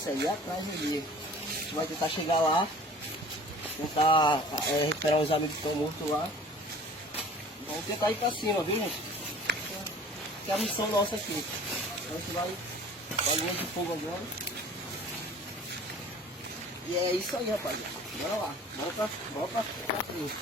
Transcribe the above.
negócio aí atrás ali. A gente vai tentar chegar lá, tentar recuperar os amigos que estão mortos lá. Vamos tentar ir pra cima, viu, gente? Que é a missão nossa aqui. Então a gente vai pra linha de fogo agora. E é isso aí, rapaziada. Bora lá, bora pra frente.